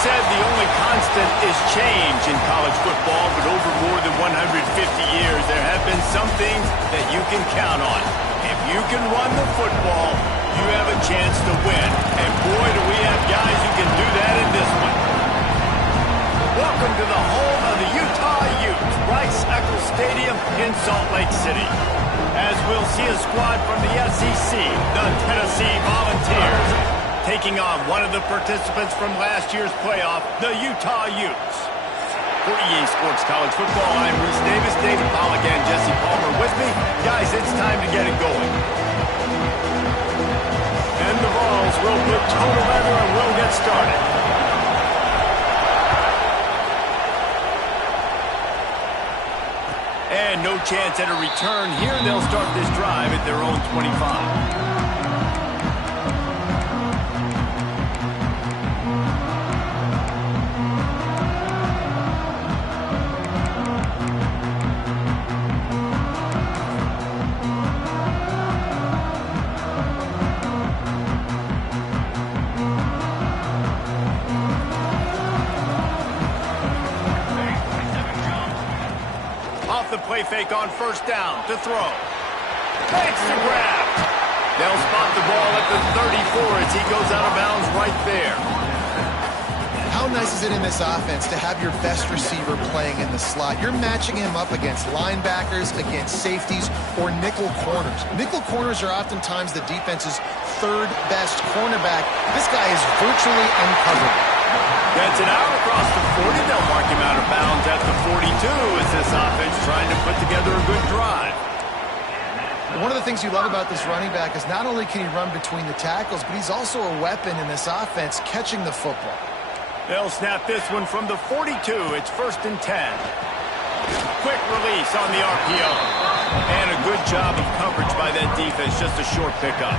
said the only constant is change in college football, but over more than 150 years, there have been some things that you can count on. If you can run the football, you have a chance to win. And boy, do we have guys who can do that in this one. Welcome to the home of the Utah Utes, Rice-Eccles Stadium in Salt Lake City. As we'll see a squad from the SEC, the Tennessee Volunteers, taking on one of the participants from last year's playoff, the Utah Utes. For EA Sports College Football, I'm Reese Davis, David Pollack, and Jesse Palmer with me. Guys, it's time to get it going. And the Vols will put total leather and we'll get started. And no chance at a return here. They'll start this drive at their own 25. The play fake on first down to throw. Makes the grab. They'll spot the ball at the 34 as he goes out of bounds right there. How nice is it in this offense to have your best receiver playing in the slot? You're matching him up against linebackers, against safeties, or nickel corners. Nickel corners are oftentimes the defense's third best cornerback. This guy is virtually uncoverable. Gets it out across the 40. They'll mark him out of bounds at the 42 as this offense trying to put together a good drive. One of the things you love about this running back is not only can he run between the tackles, but he's also a weapon in this offense catching the football. They'll snap this one from the 42. It's 1st and 10. Quick release on the RPO. And a good job of coverage by that defense. Just a short pickup.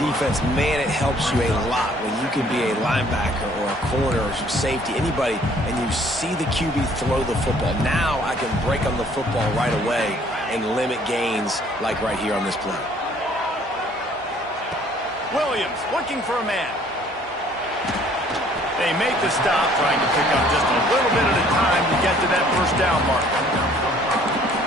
Defense, man, it helps you a lot when you can be a linebacker or a corner or some safety, anybody, and you see the QB throw the football. Now I can break on the football right away and limit gains like right here on this play. Williams looking for a man. They make the stop, trying to pick up just a little bit at a time to get to that first down marker.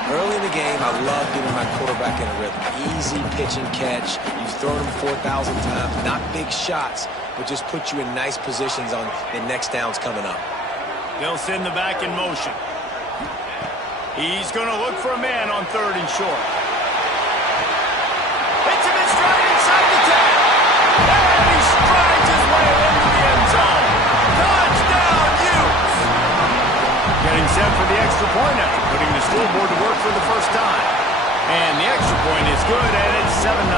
Early in the game, I love getting my quarterback in a rhythm. Easy pitch and catch. You've thrown him 4,000 times. Not big shots, but just put you in nice positions on the next downs coming up. They'll send the back in motion. He's going to look for a man on 3rd and short. Hits him in stride inside the 10. And he strides his way into the end zone. Touchdown, Utes! Getting set for the extra point after putting the scoreboard to work for the first time. And the extra point is good, and it's 7-0.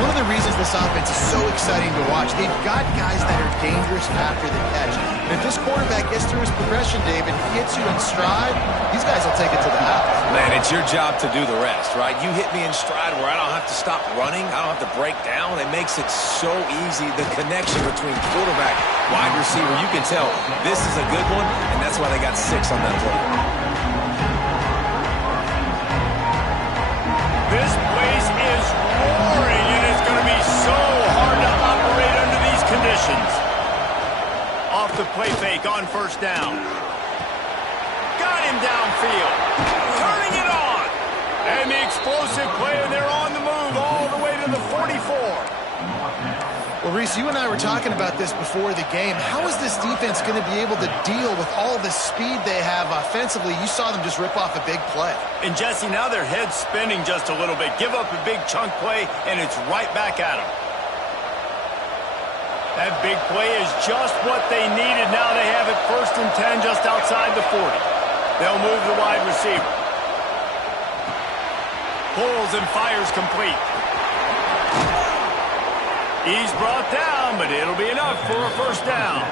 One of the reasons this offense is so exciting to watch, they've got guys that are dangerous after the catch. And if this quarterback gets through his progression, David, hits you in stride, these guys will take it to the house. Man, it's your job to do the rest, right? You hit me in stride where I don't have to stop running. I don't have to break down. It makes it so easy. The connection between quarterback, wide receiver, you can tell this is a good one, and that's why they got 6 on that play. This place is roaring, and it's going to be so hard to operate under these conditions. Off the play fake on first down. Got him downfield. Turning it on. And the explosive play, and they're on the move all the way to the 44. Well, Reese, you and I were talking about this before the game. How is this defense going to be able to deal with all the speed they have offensively? You saw them just rip off a big play. And Jesse, now their head's spinning just a little bit. Give up a big chunk play, and it's right back at them. That big play is just what they needed. Now they have it 1st and 10 just outside the 40. They'll move the wide receiver. Pulls and fires complete. He's brought down, but it'll be enough for a first down.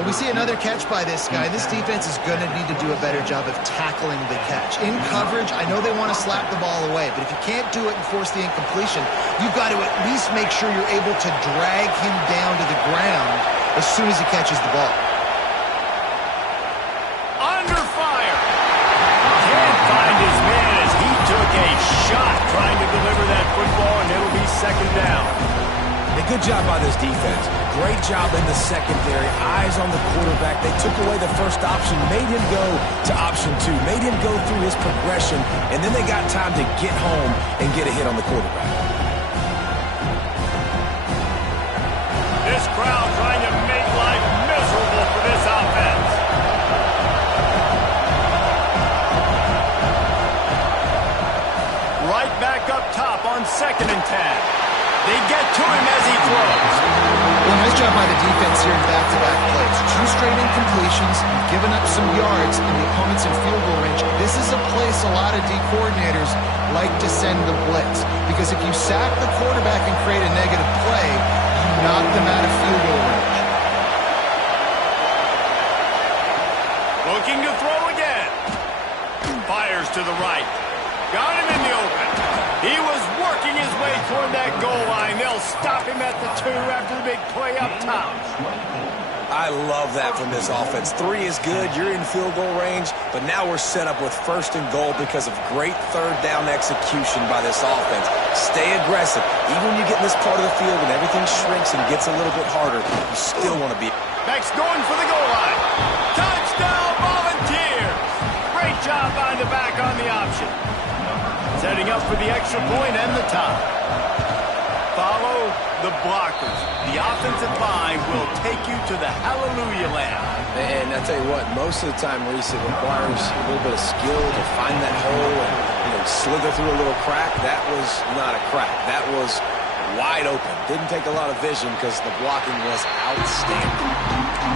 When we see another catch by this guy, this defense is going to need to do a better job of tackling the catch. In coverage, I know they want to slap the ball away, but if you can't do it and force the incompletion, you've got to at least make sure you're able to drag him down to the ground as soon as he catches the ball. Under fire. Can't find his man as he took a shot trying to deliver that football, and it'll be 2nd down. Hey, good job by this defense. Great job in the secondary. Eyes on the quarterback. They took away the first option, made him go to option 2, made him go through his progression, and then they got time to get home and get a hit on the quarterback. This crowd trying to make life miserable for this offense. Right back up top on 2nd and 10. They get to him as he throws. Well, nice job by the defense here in back-to-back plays. 2 straight incompletions, giving up some yards, and the opponent's in field goal range. This is a place a lot of D coordinators like to send the blitz, because if you sack the quarterback and create a negative play, you knock them out of field goal range. Looking to throw again. Fires to the right. Got him in the open. He was working his way toward that goal line. They'll stop him at the 2 after the big play up top. I love that from this offense. 3 is good. You're in field goal range, but now we're set up with 1st and goal because of great 3rd down execution by this offense. Stay aggressive. Even when you get in this part of the field and everything shrinks and gets a little bit harder, you still want to be. Beck's going for the goal line. Touchdown, Volunteers! Great job by the back on the option. Setting up for the extra point and the tie. Follow the blockers. The offensive line will take you to the hallelujah land. And I tell you what, most of the time, Reese, it requires a little bit of skill to find that hole and slither through a little crack. That was not a crack. That was wide open. Didn't take a lot of vision because the blocking was outstanding.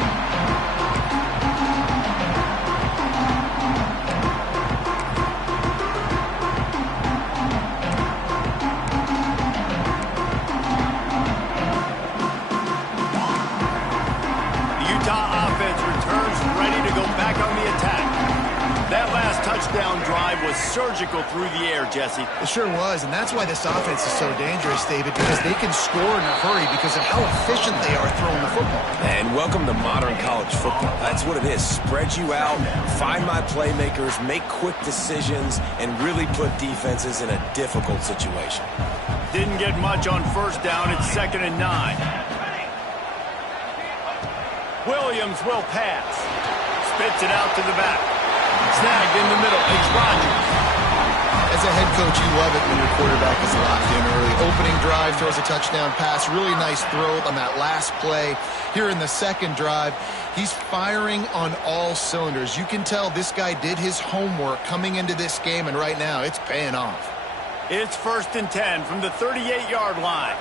Touchdown drive was surgical through the air, Jesse. It sure was, and that's why this offense is so dangerous, David, because they can score in a hurry because of how efficient they are throwing the football. And welcome to modern college football. That's what it is. Spread you out, find my playmakers, make quick decisions, and really put defenses in a difficult situation. Didn't get much on 1st down. It's 2nd and 9. Williams will pass. Spits it out to the back. Snagged in the middle. It's Rodgers. As a head coach, you love it when your quarterback is locked in early. Opening drive, throws a touchdown pass. Really nice throw on that last play. Here in the 2nd drive, he's firing on all cylinders. You can tell this guy did his homework coming into this game, and right now it's paying off. It's 1st and 10 from the 38-yard line.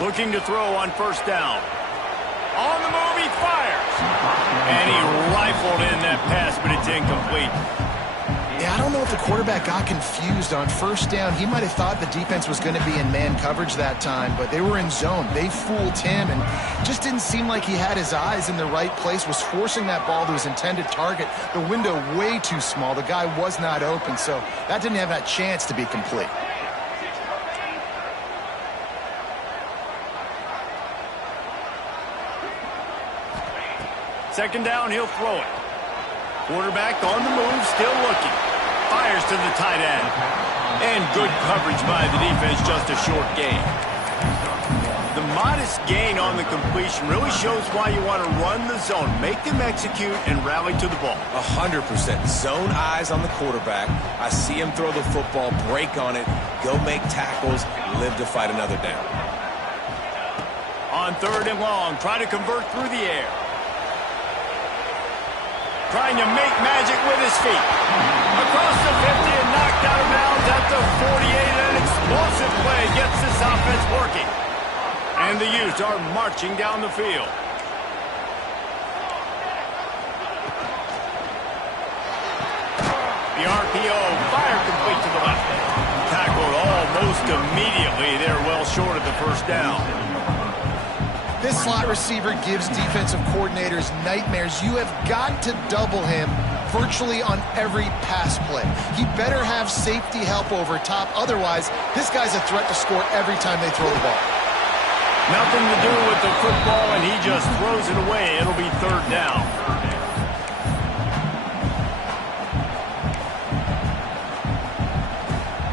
Looking to throw on 1st down. On the move, he fires. And he rifled in that pass, but it's incomplete. Yeah, I don't know if the quarterback got confused on 1st down. He might have thought the defense was going to be in man coverage that time, but they were in zone. They fooled him, and just didn't seem like he had his eyes in the right place, was forcing that ball to his intended target. The window way too small. The guy was not open, so that didn't have that chance to be complete. Second down, he'll throw it. Quarterback on the move, still looking. Fires to the tight end. And good coverage by the defense, just a short gain. The modest gain on the completion really shows why you want to run the zone. Make them execute and rally to the ball. 100%. Zone eyes on the quarterback. I see him throw the football, break on it, go make tackles, live to fight another down. On 3rd and long, try to convert through the air. Trying to make magic with his feet. Across the 50 and knocked out of bounds at the 48. An explosive play gets this offense working. And the Utes are marching down the field. The RPO, fire complete to the left. Tackled almost immediately. They're well short of the 1st down. This slot receiver gives defensive coordinators nightmares. You have got to double him virtually on every pass play. He better have safety help over top. Otherwise, this guy's a threat to score every time they throw the ball. Nothing to do with the football, and he just throws it away. It'll be 3rd down.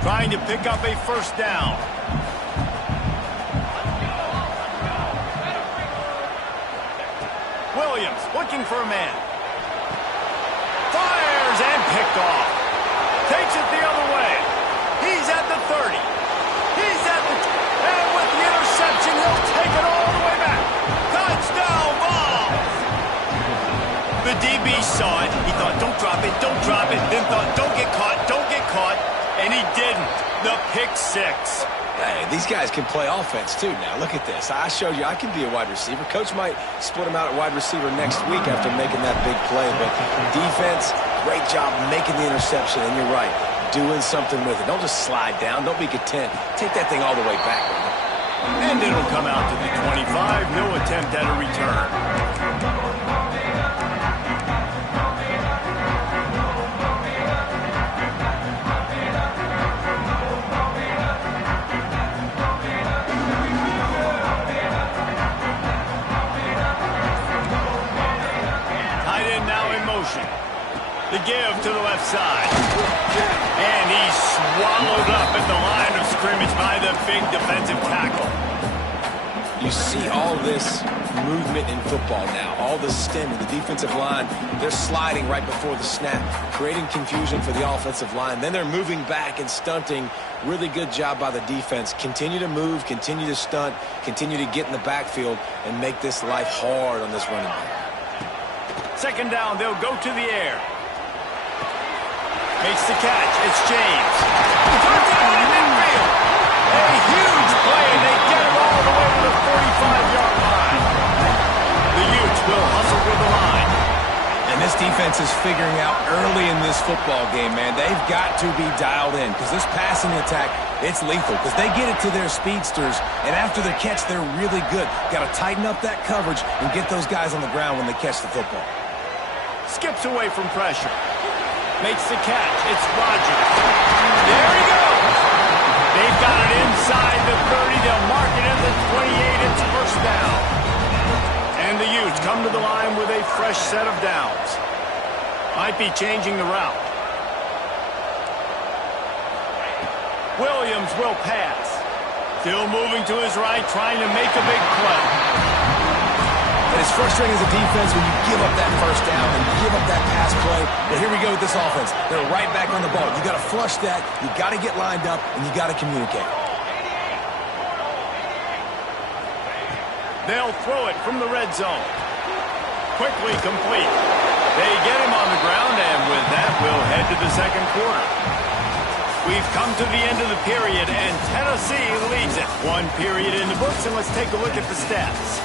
trying to pick up a first down. Williams looking for a man. Fires and picked off. Takes it the other way. He's at the 30. He's at the... And with the interception, he'll take it all the way back. Touchdown, Vols! The DB saw it. He thought, don't drop it, don't drop it. Then thought, don't get caught, don't get caught. And he didn't. The pick six. Hey, these guys can play offense, too, now. Look at this. I showed you I can be a wide receiver. Coach might split him out at wide receiver next week after making that big play. But defense, great job making the interception. And you're right, doing something with it. Don't just slide down. Don't be content. Take that thing all the way back. And it'll come out to the 25. No attempt at a return. The give to the left side. And he's swallowed up at the line of scrimmage by the big defensive tackle. You see all this movement in football now. All the stemming, the defensive line, they're sliding right before the snap, creating confusion for the offensive line. Then they're moving back and stunting. Really good job by the defense. Continue to move, continue to stunt, continue to get in the backfield, and make this life hard on this running back. Second down, they'll go to the air. Makes the catch. It's James. Third down in midfield. A huge play, and they get it all the way to the 45-yard line. The Utes will hustle with the line. And this defense is figuring out early in this football game, man. They've got to be dialed in because this passing attack, it's lethal because they get it to their speedsters, and after the catch, they're really good. Got to tighten up that coverage and get those guys on the ground when they catch the football. Skips away from pressure. Makes the catch. It's Rodgers. There he goes. They've got it inside the 30. They'll mark it at the 28. It's first down. And the Utes come to the line with a fresh set of downs. Might be changing the route. Williams will pass. Still moving to his right, trying to make a big play. And it's frustrating as a defense when you give up that first down and give up that pass play. But here we go with this offense. They're right back on the ball. You got to flush that. You got to get lined up, and you got to communicate. They'll throw it from the red zone. Quickly complete. They get him on the ground, and with that, we'll head to the second quarter. We've come to the end of the period, and Tennessee leads it. One period in the books, and let's take a look at the stats.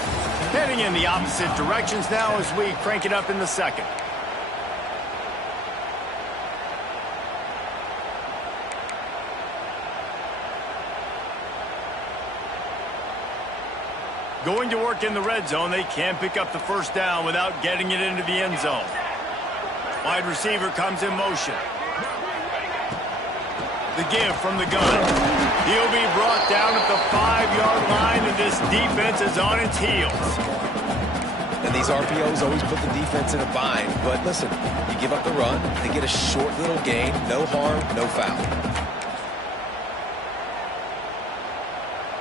Heading in the opposite directions now as we crank it up in the second. Going to work in the red zone, they can't pick up the first down without getting it into the end zone. Wide receiver comes in motion. The give from the gun. He'll be brought down at the 5-yard line, and this defense is on its heels. And these RPOs always put the defense in a bind. But listen, you give up the run, they get a short little gain, no harm, no foul.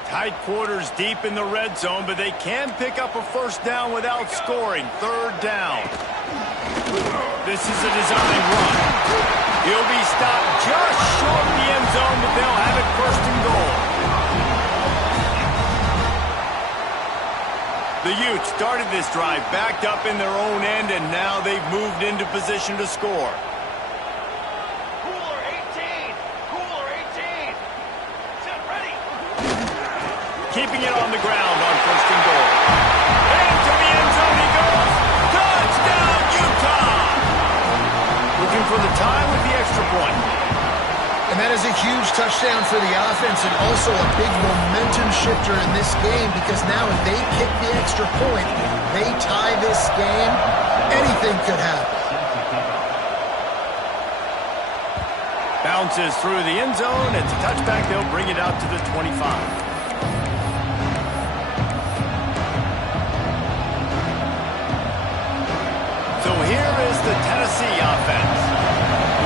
Tight quarters deep in the red zone, but they can pick up a first down without scoring. Third down. This is a design run. He'll be stopped just short of the end zone, but they'll have it first and goal. The Utes started this drive backed up in their own end, and now they've moved into position to score. Cooler 18! Cooler 18! Set ready! Keeping it on the ground on first and goal. And to the end zone he goes. Touchdown, Utah! Looking for the tie with the extra point. And that is a huge touchdown for the offense and also a big momentum shifter in this game because now if they kick the extra point, they tie this game, anything could happen. Bounces through the end zone. It's a touchback. They'll bring it out to the 25. So here is the Tennessee offense.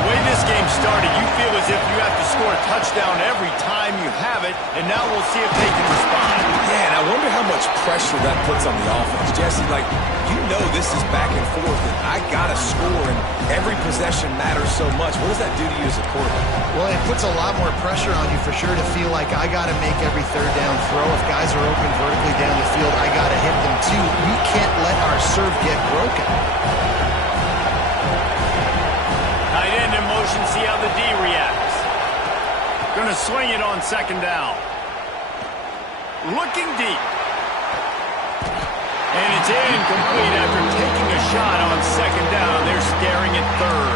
The way this game started, you feel as if you have to score a touchdown every time you have it, and now we'll see if they can respond. Yeah, and I wonder how much pressure that puts on the offense. Jesse, like, you know this is back and forth, and I got to score, and every possession matters so much. What does that do to you as a quarterback? Well, it puts a lot more pressure on you for sure to feel like I got to make every third down throw. If guys are open vertically down the field, I got to hit them too. We can't let our serve get broken. Tight end in motion, see how the D reacts. Going to swing it on second down. Looking deep. And it's incomplete after taking a shot on second down. They're staring at third.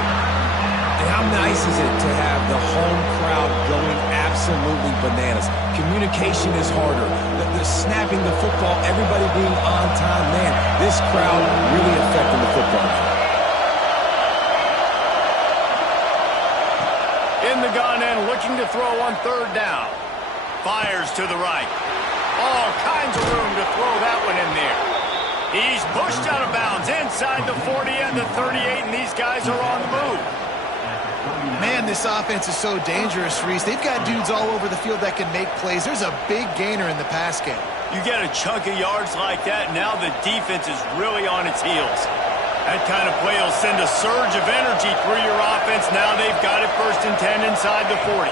And how nice is it to have the home crowd going absolutely bananas? Communication is harder. The snapping the football, everybody being on time. Man, this crowd really affecting the football game. In the gun and looking to throw on third down. Fires to the right. All kinds of room to throw that one in there. He's pushed out of bounds inside the 40 and the 38, and these guys are on the move. Man, this offense is so dangerous, Reese. They've got dudes all over the field that can make plays. There's a big gainer in the pass game. You get a chunk of yards like that, now the defense is really on its heels. That kind of play will send a surge of energy through your offense. Now they've got it 1st and 10 inside the 40.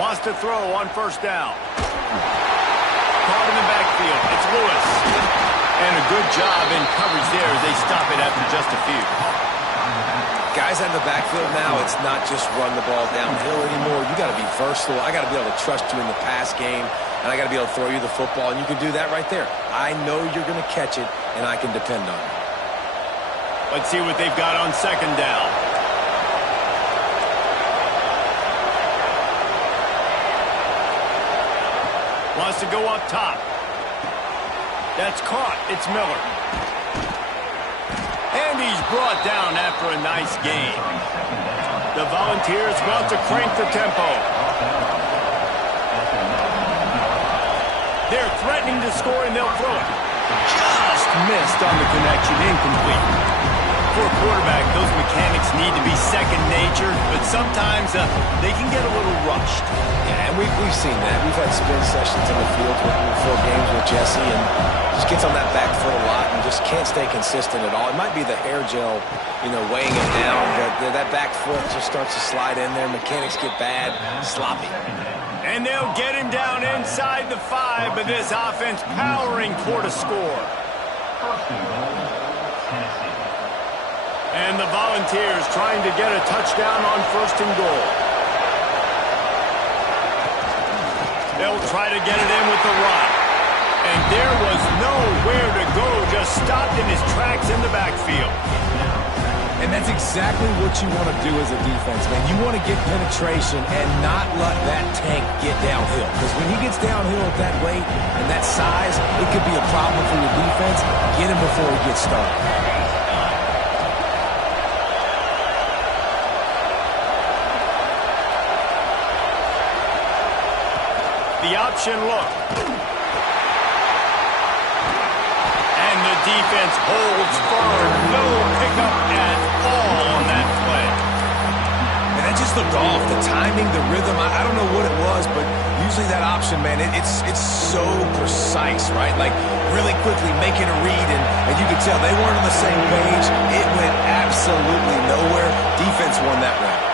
Wants to throw on first down. Caught in the backfield. It's Lewis. And a good job in coverage there as they stop it after just a few. Guys out of the backfield now, it's not just run the ball downhill anymore. You got to be versatile. I got to be able to trust you in the pass game, and I got to be able to throw you the football, and you can do that right there. I know you're going to catch it, and I can depend on it. Let's see what they've got on second down. Wants to go up top. That's caught. It's Miller. And he's brought down after a nice gain. The Volunteers want to crank the tempo. They're threatening to score, and they'll throw it. Just missed on the connection. Incomplete. For a quarterback, those mechanics need to be second nature, but sometimes they can get a little rushed. Yeah, and we've seen that. We've had spin sessions on the field before games with Jesse, and just gets on that back foot a lot and just can't stay consistent at all. It might be the hair gel, weighing it down, but that back foot just starts to slide in there. Mechanics get bad, sloppy. And they'll get him down inside the 5, but this offense powering toward a score. And the Volunteers trying to get a touchdown on 1st and goal. They'll try to get it in with the run. And there was nowhere to go, just stopped in his tracks in the backfield. And that's exactly what you want to do as a defense, man. You want to get penetration and not let that tank get downhill. Because when he gets downhill at that weight and that size, it could be a problem for your defense. Get him before he gets started. The option look. And the defense holds firm. No pickup at all on that play. And that just looked off. The timing, the rhythm, I don't know what it was, but usually that option, man, it's so precise, right? Like really quickly making a read, and you could tell they weren't on the same page. It went absolutely nowhere. Defense won that round.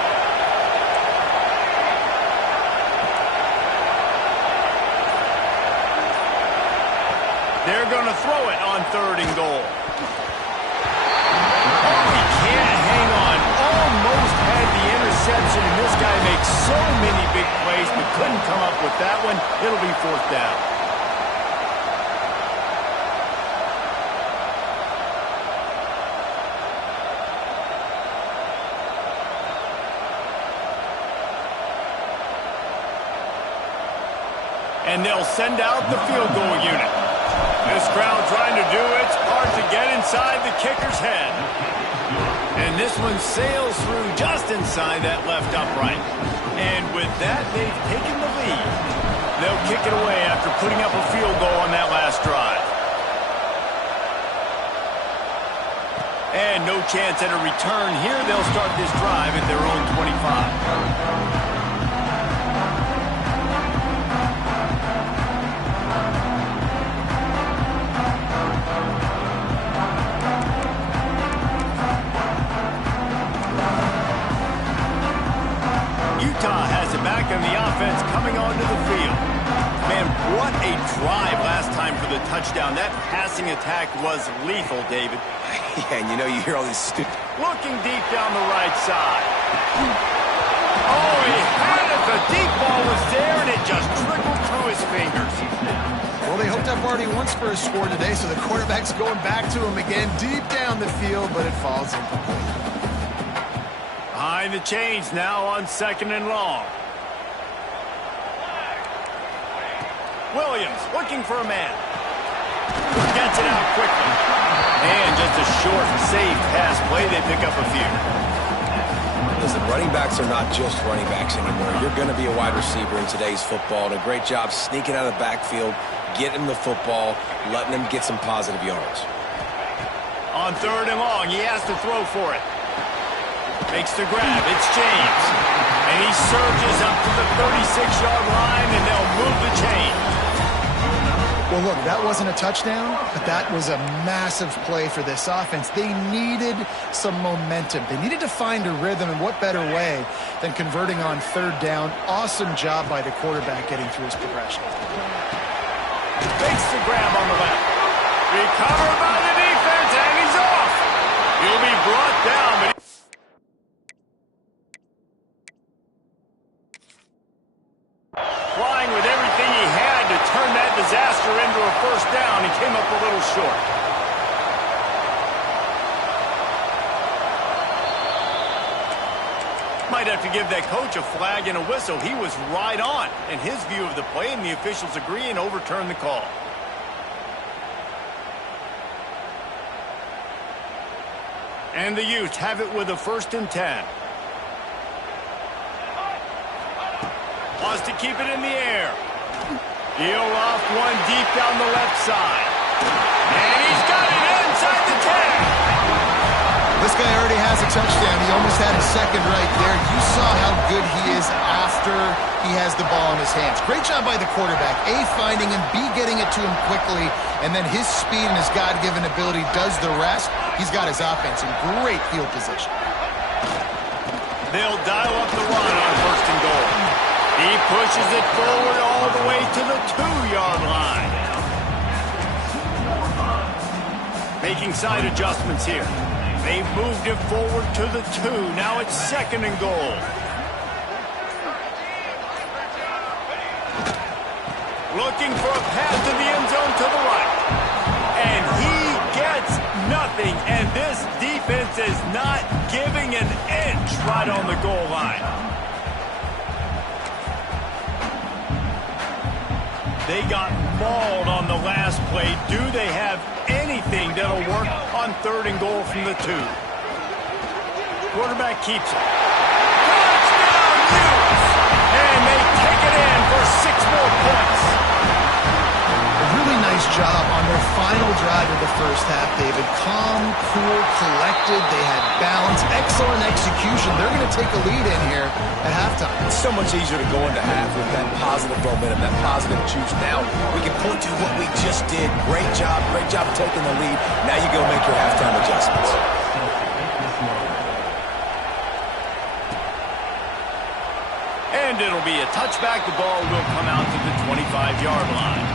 They're going to throw it on 3rd and goal. Oh, he can't hang on. Almost had the interception, and this guy makes so many big plays, but couldn't come up with that one. It'll be 4th down. And they'll send out the field goal unit. This crowd trying to do its part to get inside the kicker's head. And this one sails through just inside that left upright. And with that, they've taken the lead. They'll kick it away after putting up a field goal on that last drive. And no chance at a return here. They'll start this drive at their own 25. Utah has it back on the offense coming onto the field. Man, what a drive last time for the touchdown. That passing attack was lethal, David. Yeah, and you hear all these stupid... Looking deep down the right side. Oh, he had it. The deep ball was there, and it just trickled through his fingers. Well, they hoped up already once for a score today, so the quarterback's going back to him again deep down the field, but it falls incomplete. Behind the chains now on 2nd and long. Williams looking for a man. Gets it out quickly. And just a short, safe pass play. They pick up a few. Listen, running backs are not just running backs anymore. You're going to be a wide receiver in today's football. And a great job sneaking out of the backfield, getting the football, letting them get some positive yards. On 3rd and long, he has to throw for it. Makes the grab. It's James. And he surges up to the 36-yard line, and they'll move the chain. Well, look, that wasn't a touchdown, but that was a massive play for this offense. They needed some momentum. They needed to find a rhythm, and what better way than converting on 3rd down. Awesome job by the quarterback getting through his progression. Makes the grab on the left. Recovered by the defense, and he's off. He'll be brought down, but flying with everything he had to turn that disaster into a 1st down. He came up a little short. Might have to give that coach a flag and a whistle. He was right on in his view of the play, and the officials agree and overturn the call. And the Utes have it with a 1st and 10. Wants to keep it in the air. Heel off one deep down the left side. And he's got it inside the 10. This guy already has a touchdown. He almost had his 2nd right there. You saw how good he is after he has the ball in his hands. Great job by the quarterback. A, finding him, B, getting it to him quickly, and then his speed and his God-given ability does the rest. He's got his offense in great field position. They'll dial up the run on 1st and goal. He pushes it forward all the way to the 2-yard line. Making side adjustments here. They've moved it forward to the 2. Now it's 2nd and goal. Looking for a pass to the end zone to the right. And he gets nothing. And this defense is not giving an inch right on the goal line. They got mauled on the last play. Do they have anything that'll work on 3rd and goal from the 2? Quarterback keeps it. Touchdown, Utes! And they take it in for 6 more points. A really nice job on their final drive of the 1st half, David. Calm, cool, collected. They had balance. Excellent execution. They're going to take a lead in here at halftime. It's so much easier to go into half with that positive momentum, that positive juice. Now we can point to what we just did. Great job taking the lead. Now you go make your halftime adjustments. And it'll be a touchback. The ball will come out to the 25-yard line.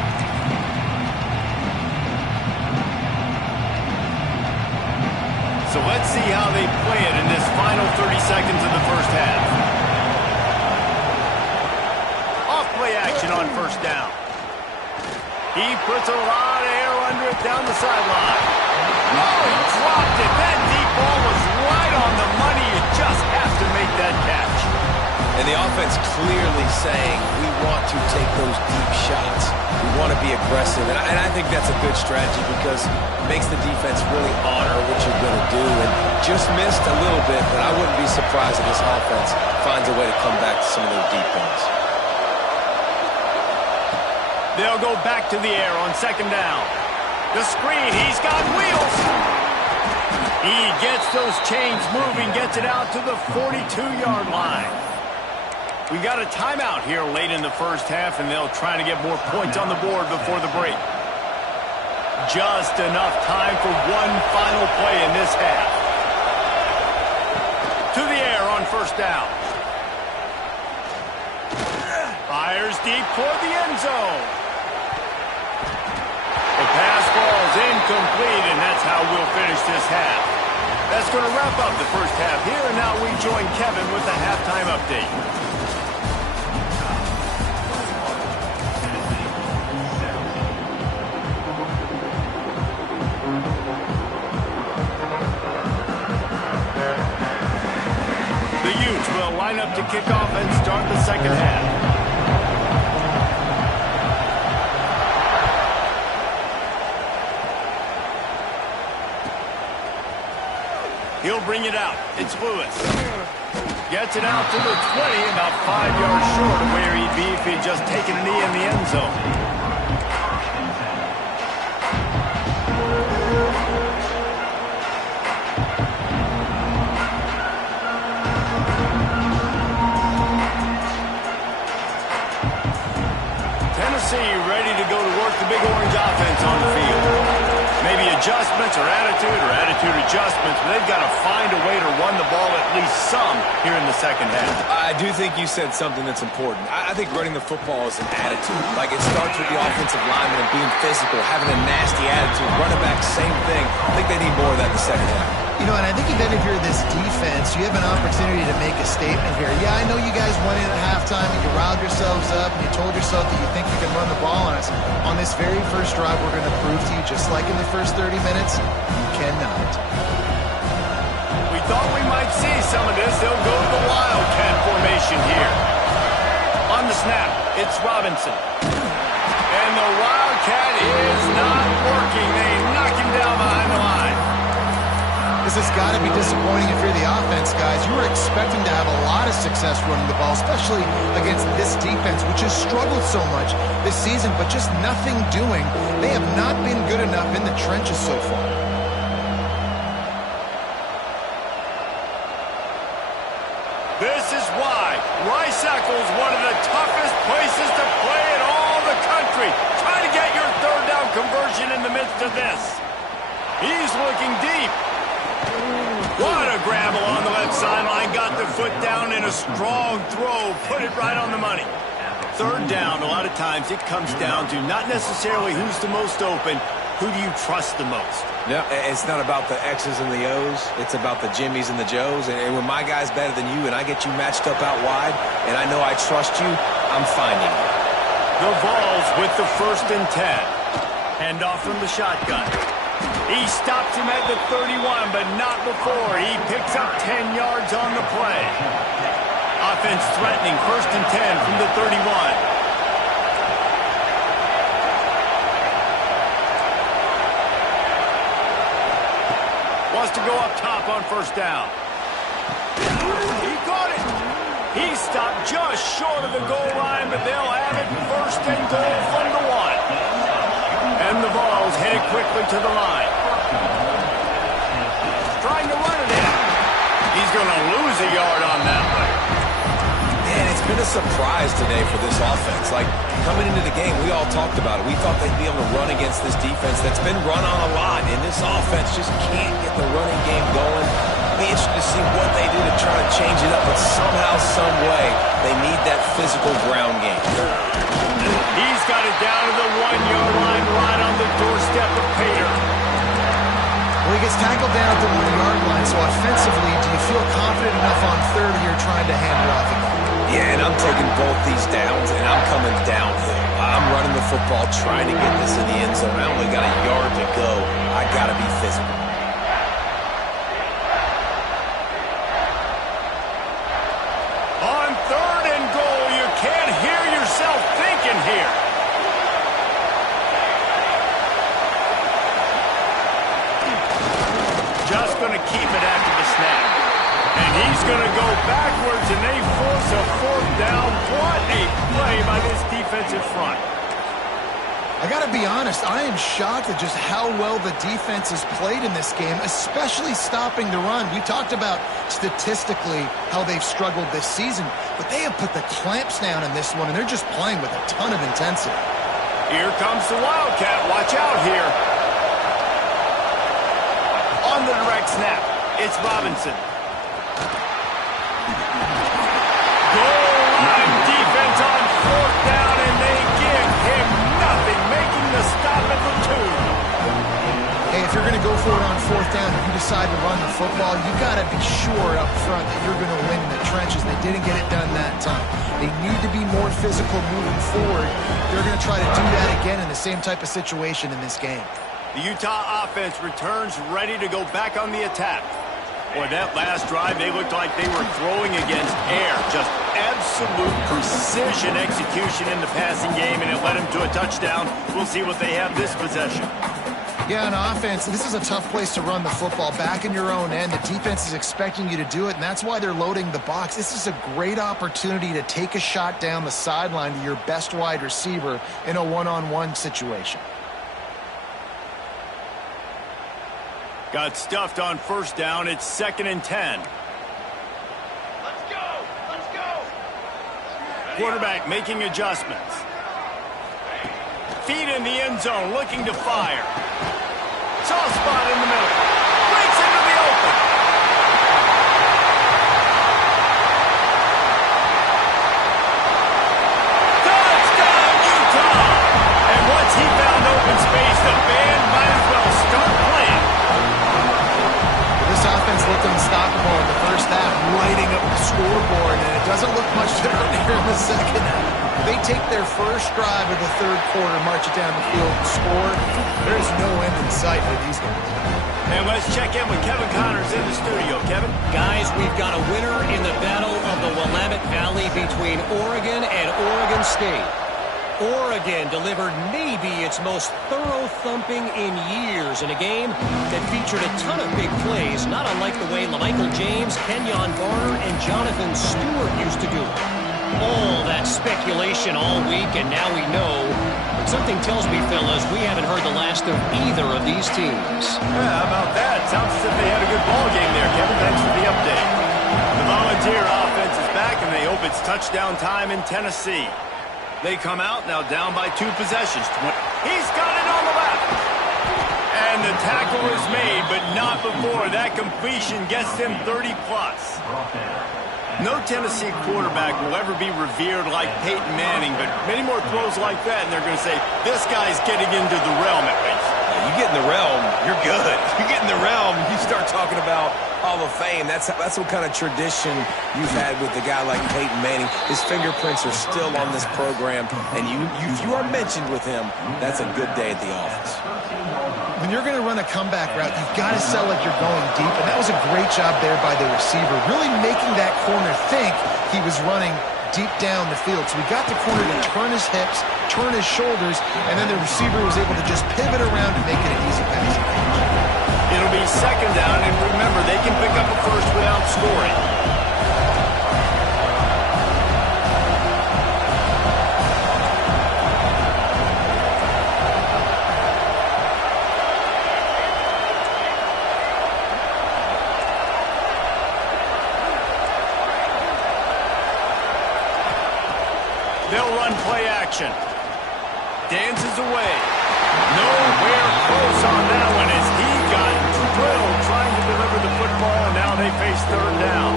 So let's see how they play it in this final 30 seconds of the 1st half. Off-play action on 1st down. He puts a lot of air under it down the sideline. Oh, he dropped it. That deep ball was right on the money. You just have to make that catch. And the offense clearly saying, we want to take those deep shots. We want to be aggressive. And I think that's a good strategy because it makes the defense really honor what you're going to do. And just missed a little bit, but I wouldn't be surprised if this offense finds a way to come back to some of those deep ones. They'll go back to the air on 2nd down. The screen, he's got wheels. He gets those chains moving, gets it out to the 42-yard line. We got a timeout here late in the first half, and they'll try to get more points on the board before the break. Just enough time for one final play in this half. To the air on first down. Fires deep toward the end zone. The pass falls incomplete, and that's how we'll finish this half. That's going to wrap up the first half here, and now we join Kevin with the halftime update. The Utes will line up to kick off and start the second half. He'll bring it out. It's Lewis. Gets it out to the 20, about 5 yards short of where he'd be if he'd just taken a knee in the end zone. Tennessee ready to go to work the Big Orange offense on the field. Maybe adjustments or attitude adjustments, but they've got to find a way to run the ball at least some here in the second half. I do think you said something that's important. I think running the football is an attitude. Like, it starts with the offensive lineman and being physical, having a nasty attitude. Running back, same thing. I think they need more of that in the second half. You know, and I think even if you're this defense, you have an opportunity to make a statement here. Yeah, I know you guys went in at halftime and you riled yourselves up and you told yourself that you think you can run the ball on us. On this very first drive, we're going to prove to you, just like in the first 30 minutes, you cannot. We thought we might see some of this. They'll go to the Wildcat formation here. On the snap, it's Robinson. And the Wildcat is not working. They knock him down behind the line. This has got to be disappointing if you're the offense, guys. You were expecting to have a lot of success running the ball, especially against this defense, which has struggled so much this season, but just nothing doing. They have not been good enough in the trenches so far. This is why Rice-Eccles is one of the toughest places to play in all the country. Try to get your third down conversion in the midst of this. He's looking deep. What a grab along the left sideline. Got the foot down in a strong throw. Put it right on the money. Third down, a lot of times it comes down to not necessarily who's the most open. Who do you trust the most? Yeah, it's not about the X's and the O's. It's about the Jimmys and the Joes. And when my guy's better than you and I get you matched up out wide and I know I trust you, I'm finding you. The Vols with the 1st and 10. Handoff from the shotgun. He stops him at the 31, but not before. He picks up 10 yards on the play. Offense threatening, 1st and 10 from the 31. Wants to go up top on first down. He got it. He stopped just short of the goal line, but they'll have it 1st and goal from the 1. And the Vols headed quickly to the line. Trying to run it in. He's going to lose a yard on that one. Man, it's been a surprise today for this offense. Like, coming into the game, we all talked about it. We thought they'd be able to run against this defense that's been run on a lot, and this offense just can't get the running game going. It'll be interesting to see what they do to try to change it up, but somehow, some way, they need that physical ground game. He's got it down to the 1-yard line, right on the doorstep of Pater. Well, he gets tackled down at the 1-yard line, so offensively, do you feel confident enough on third here trying to hand it off again? Yeah, and I'm taking both these downs, and I'm coming downhill. I'm running the football, trying to get this in the end zone. I only got a yard to go. I got to be physical. On 3rd and goal, you can't hear yourself thinking here. Just going to keep it after the snap. And he's going to go backwards, and they force a 4th down. What a play by this defensive front. I got to be honest, I am shocked at just how well the defense has played in this game, especially stopping the run. We talked about statistically how they've struggled this season, but they have put the clamps down in this one, and they're just playing with a ton of intensity. Here comes the Wildcat. Watch out here. On the direct snap, it's Robinson. Goal line defense on fourth down, and they give him nothing, making the stop at the 2. Hey, if you're going to go for it on fourth down, if you decide to run the football, you got to be sure up front that you're going to win in the trenches. They didn't get it done that time. They need to be more physical moving forward. They're going to try to do that again in the same type of situation in this game. The Utah offense returns ready to go back on the attack. Boy, that last drive, they looked like they were throwing against air. Just absolute precision execution in the passing game, and it led them to a touchdown. We'll see what they have this possession. Yeah, on offense, this is a tough place to run the football. Back in your own end, the defense is expecting you to do it, and that's why they're loading the box. This is a great opportunity to take a shot down the sideline to your best wide receiver in a one-on-one situation. Got stuffed on first down. It's 2nd and 10. Let's go! Let's go! Quarterback making adjustments. Feet in the end zone, looking to fire. Soft spot in the middle. Breaks into the open. Touchdown, Utah! And once he found open space, the band might as well start playing. This offense looked unstoppable in the first half, lighting up the scoreboard, and it doesn't look much different here in the second half. They take their first drive of the third quarter, march it down the field, and score. There's no end in sight for these guys. And let's check in with Kevin Connors in the studio. Kevin? Guys, we've got a winner in the battle of the Willamette Valley between Oregon and Oregon State. Oregon delivered maybe its most thorough thumping in years in a game that featured a ton of big plays, not unlike the way LaMichael James, Kenyon Barner, and Jonathan Stewart used to do it. All that speculation all week, and now we know. But something tells me, fellas, we haven't heard the last of either of these teams. Yeah, how about that? Sounds as if they had a good ball game there, Kevin. Thanks for the update. The Volunteer offense is back, and they hope it's touchdown time in Tennessee. They come out now down by 2 possessions. He's got it on the left. And the tackle is made, but not before that completion gets him 30-plus. No Tennessee quarterback will ever be revered like Peyton Manning, but many more throws like that, and they're going to say, this guy's getting into the realm at least. You get in the realm, you're good. You get in the realm, you start talking about Hall of Fame. That's what kind of tradition you've had with a guy like Peyton Manning. His fingerprints are still on this program, and if you are mentioned with him, that's a good day at the office. When you're going to run a comeback route, you've got to sell like you're going deep, and that was a great job there by the receiver, really making that corner think he was running deep down the field. So we got the corner to turn his hips, turn his shoulders, and then the receiver was able to just pivot around and make it an easy pass. It'll be 2nd down, and remember, they can pick up a first without scoring. They'll run play action. Dances away. Nowhere close on that one as he got drilled trying to deliver the football, and now they face 3rd down.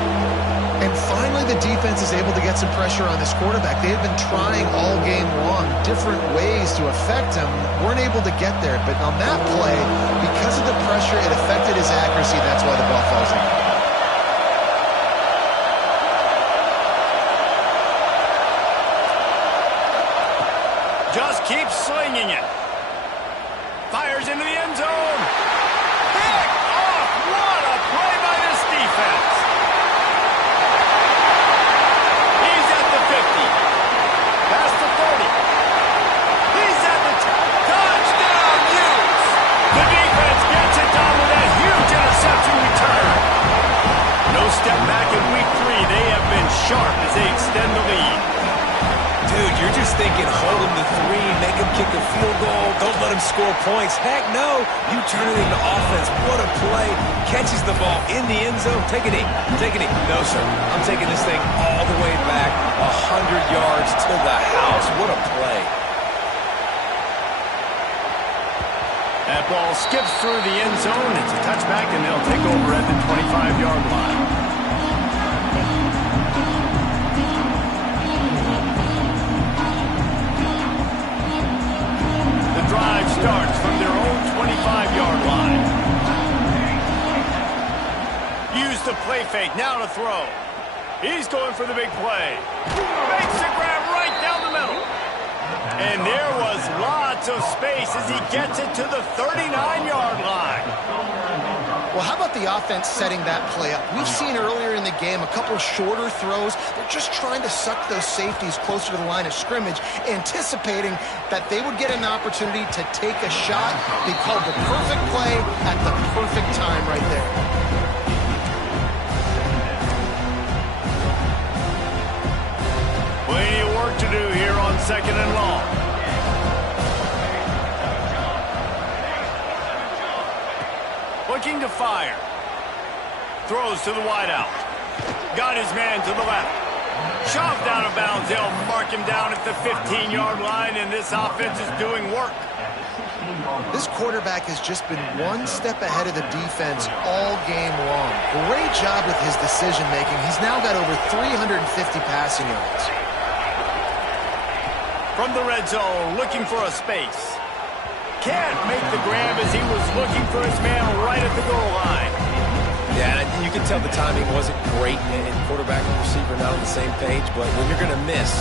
And finally, the defense is able to get some pressure on this quarterback. They have been trying all game long different ways to affect him. Weren't able to get there, but on that play, because of the pressure, it affected his accuracy. That's why the ball falls in. Just keeps slinging it. Fires into the end zone. Pick off. What a play by this defense. He's at the 50. Past the 30. He's at the touchdown Utes. The defense gets it done with that huge interception return. No step back in week 3. They have been sharp as they extend the lead. Dude, you're just thinking hold him to 3, make him kick a field goal. let him score points. Heck no. You turn it into offense. What a play. Catches the ball in the end zone. Take a knee. Take a knee. No, sir. I'm taking this thing all the way back 100 yards to the house. What a play. That ball skips through the end zone. It's a touchback, and they'll take over at the 25-yard line. The drive starts from their own 25-yard line. Use the play fake. Now to throw. He's going for the big play. Makes the grab right down the middle. And there was lots of space as he gets it to the 39-yard line. Well, how about the offense setting that play up? We've seen earlier in the game a couple shorter throws. They're just trying to suck those safeties closer to the line of scrimmage, anticipating that they would get an opportunity to take a shot. They called the perfect play at the perfect time right there. Plenty of work to do here on 2nd and long. Looking to fire. Throws to the wideout. Got his man to the left. Shoved out of bounds. They'll mark him down at the 15-yard line, and this offense is doing work. This quarterback has just been one step ahead of the defense all game long. Great job with his decision-making. He's now got over 350 passing yards. From the red zone, looking for a space. Can't make the grab as he was looking for his man right at the goal line. Yeah, and you can tell the timing wasn't great, and quarterback and receiver not on the same page, but when you're going to miss,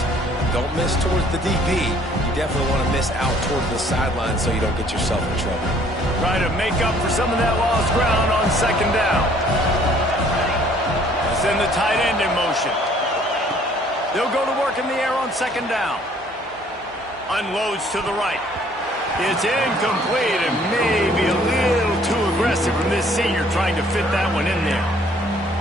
don't miss towards the DB. You definitely want to miss out towards the sideline so you don't get yourself in trouble. Try to make up for some of that lost ground on 2nd down. Send the tight end in motion. They'll go to work in the air on 2nd down. Unloads to the right. It's incomplete and maybe a little too aggressive from this senior trying to fit that one in there.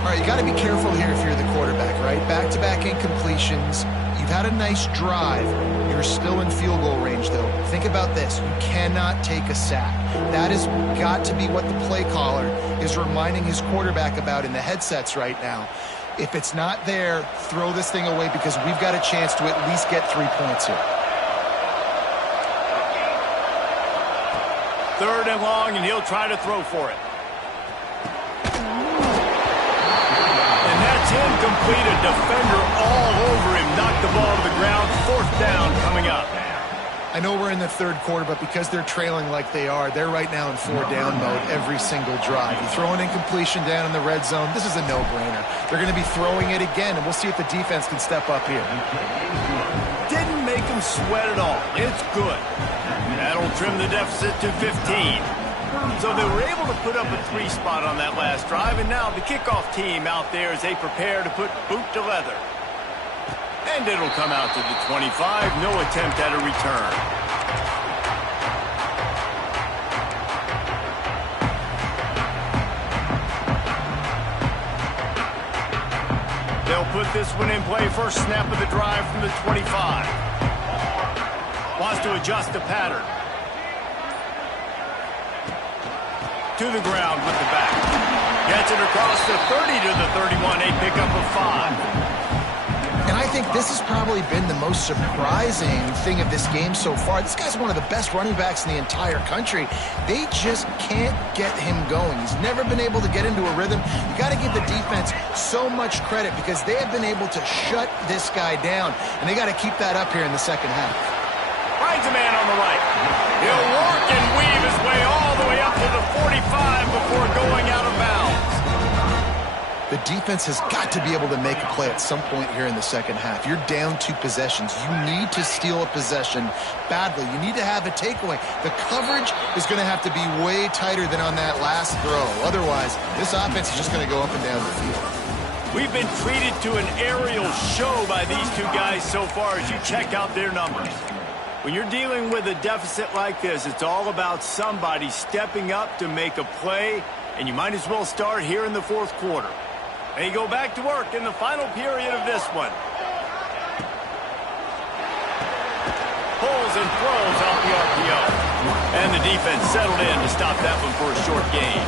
All right, you got to be careful here if you're the quarterback, right? Back-to-back incompletions. You've had a nice drive. You're still in field goal range, though. Think about this. You cannot take a sack. That has got to be what the play caller is reminding his quarterback about in the headsets right now. If it's not there, throw this thing away because we've got a chance to at least get 3 points here. 3rd and long, and he'll try to throw for it. And that's incomplete. A defender all over him. Knocked the ball to the ground. 4th down coming up. I know we're in the 3rd quarter, but because they're trailing like they are, they're right now in 4-down mode every single drive. You throw an incompletion down in the red zone, this is a no-brainer. They're going to be throwing it again, and we'll see if the defense can step up here. Didn't make him sweat at all. It's good. That'll trim the deficit to 15. So they were able to put up a 3 spot on that last drive, and now the kickoff team out there as they prepare to put boot to leather. And it'll come out to the 25. No attempt at a return. They'll put this one in play. First snap of the drive from the 25. Wants to adjust the pattern. To the ground with the back. Gets it across the 30 to the 31. A pickup of 5. And I think this has probably been the most surprising thing of this game so far. This guy's one of the best running backs in the entire country. They just can't get him going. He's never been able to get into a rhythm. You got to give the defense so much credit because they have been able to shut this guy down, and they got to keep that up here in the second half. Finds a man on the right. He'll work and weave his way all the way up to the 45 before going out of bounds. The defense has got to be able to make a play at some point here in the second half. You're down 2 possessions. You need to steal a possession badly. You need to have a takeaway. The coverage is going to have to be way tighter than on that last throw. Otherwise, this offense is just going to go up and down the field. We've been treated to an aerial show by these two guys so far as you check out their numbers. When you're dealing with a deficit like this, it's all about somebody stepping up to make a play, and you might as well start here in the 4th quarter. They go back to work in the final period of this one. Pulls and throws off the RPO. And the defense settled in to stop that one for a short gain.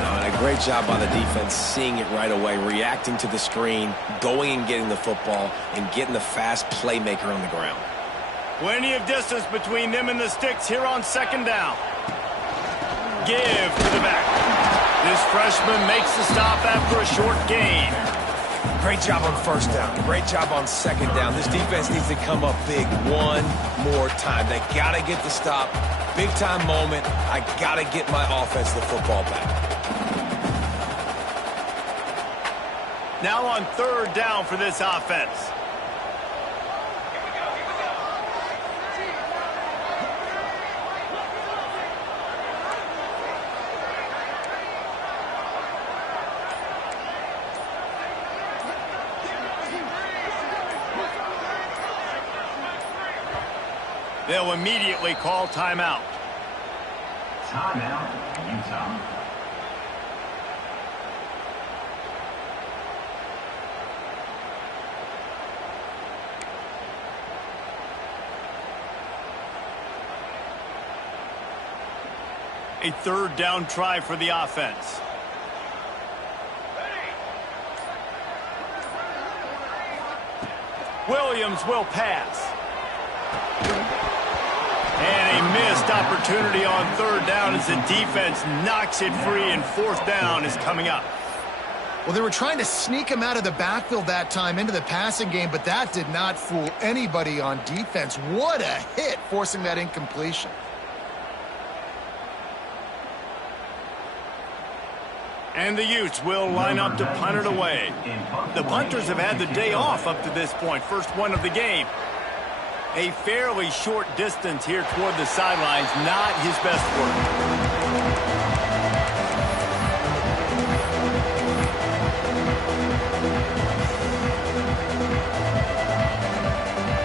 And a great job by the defense seeing it right away, reacting to the screen, going and getting the football, and getting the fast playmaker on the ground. Plenty of distance between them and the sticks here on second down. Give to the back. This freshman makes the stop after a short gain. Great job on first down. Great job on second down. This defense needs to come up big one more time. They got to get the stop. Big time moment. I got to get my offense the football back. Now on third down for this offense. They'll immediately call timeout. Timeout, Utah. A third down try for the offense. Williams will pass. And a missed opportunity on third down as the defense knocks it free, and fourth down is coming up. Well, they were trying to sneak him out of the backfield that time into the passing game, but that did not fool anybody on defense. What a hit, forcing that incompletion. And the Utes will line up to punt it away. The punters have had the day off up to this point, first one of the game. A fairly short distance here toward the sidelines, not his best work.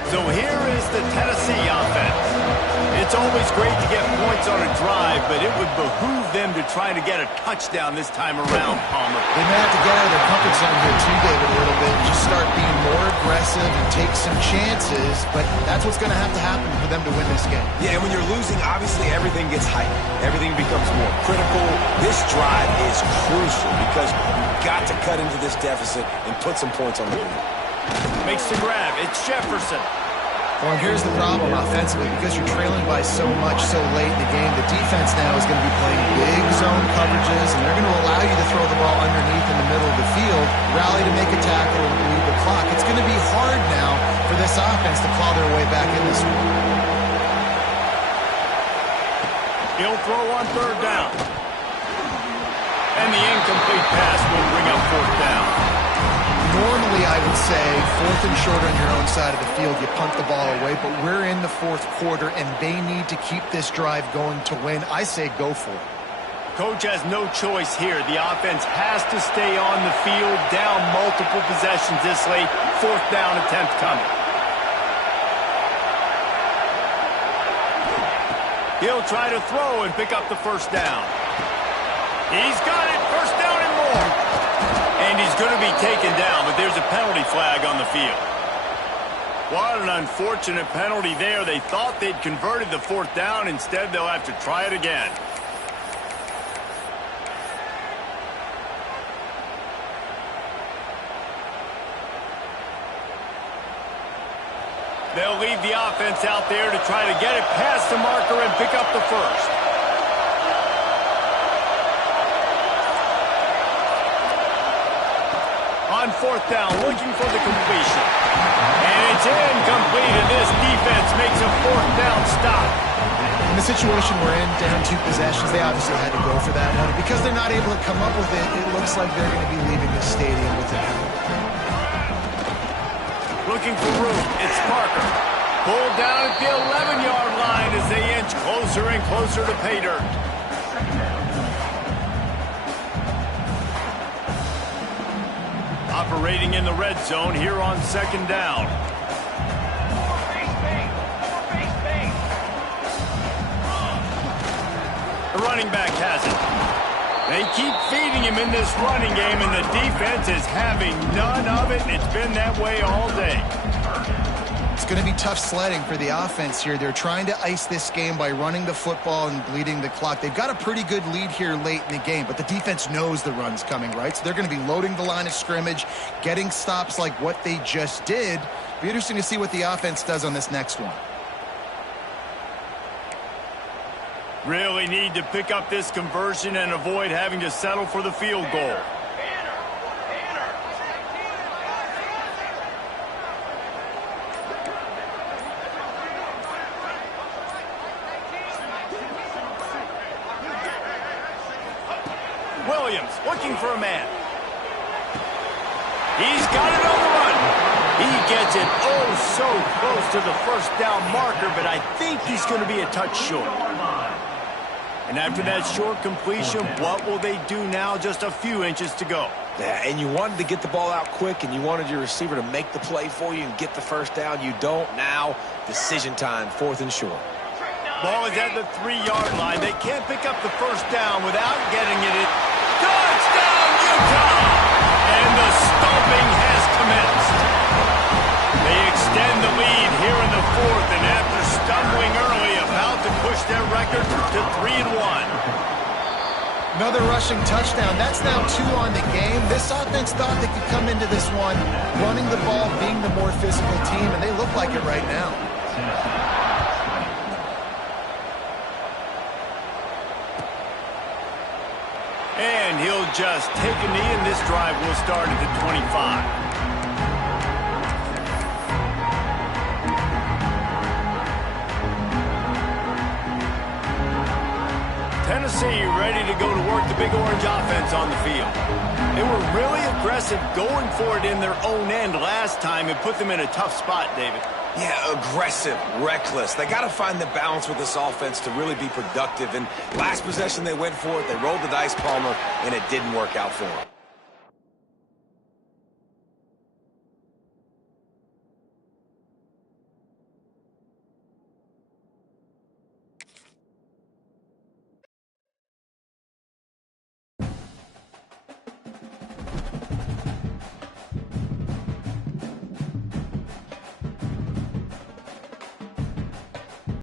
So here is the Tennessee offense. It's always great to get points on a drive, but it would behoove them to try to get a touchdown this time around, Palmer. They may have to get out of their comfort zone here too, David, a little bit. Just start being more aggressive and take some chances, but that's what's going to happen for them to win this game. Yeah, and when you're losing, obviously everything gets heightened. Everything becomes more critical. This drive is crucial because you've got to cut into this deficit and put some points on the board. Makes the grab. It's Jefferson. Well, and here's the problem offensively. Because you're trailing by so much so late in the game, the defense now is going to be playing big zone coverages, and they're going to allow you to throw the ball underneath in the middle of the field, rally to make a tackle, and lead the clock. It's going to be hard now for this offense to claw their way back in this one. He'll throw on third down. And the incomplete pass will bring up fourth down. Normally, I would say, fourth and short on your own side of the field, you punt the ball away, but we're in the fourth quarter, and they need to keep this drive going to win. I say go for it. Coach has no choice here. The offense has to stay on the field, down multiple possessions this late. Fourth down attempt coming. He'll try to throw and pick up the first down. He's got it. First down and more. And he's going to be taken down, but there's a penalty flag on the field. What an unfortunate penalty there. They thought they'd converted the fourth down. Instead, they'll have to try it again. They'll leave the offense out there to try to get it past the marker and pick up the first. On fourth down, looking for the completion. And it's incomplete, and this defense makes a fourth down stop. In the situation we're in, down 2 possessions, they obviously had to go for that one. Because they're not able to come up with it, it looks like they're going to be leaving the stadium with it. Looking for room, it's Parker. Pulled down at the 11-yard line as they inch closer and closer to pay dirt. Operating in the red zone here on second down. The running back has it. They keep feeding him in this running game, and the defense is having none of it. It's been that way all day. It's going to be tough sledding for the offense here. They're trying to ice this game by running the football and bleeding the clock. They've got a pretty good lead here late in the game, but the defense knows the run's coming, right? So they're going to be loading the line of scrimmage, getting stops like what they just did. Be interesting to see what the offense does on this next one. Really need to pick up this conversion and avoid having to settle for the field goal. Williams looking for a man. He's got it on the run. He gets it so close to the first down marker, but I think he's going to be a touch short. And after that short completion, what will they do now? Just a few inches to go. Yeah, and you wanted to get the ball out quick, and you wanted your receiver to make the play for you and get the first down. You don't now. Decision time, 4th and short. Ball is at the 3-yard line. They can't pick up the first down without getting it in. Touchdown, Utah! And the stomping has commenced. They extend the lead here in the 4th, and after stumbling early, about to push their record to 3-1. Another rushing touchdown. That's now 2 on the game. This offense thought they could come into this one running the ball, being the more physical team, and they look like it right now. And he'll just take a knee, and this drive will start at the 25. Tennessee ready to go to work the Big Orange offense on the field. They were really aggressive going for it in their own end last time and put them in a tough spot, David. Yeah, aggressive, reckless. They got to find the balance with this offense to really be productive. And last possession they went for it. They rolled the dice, Palmer, and it didn't work out for them.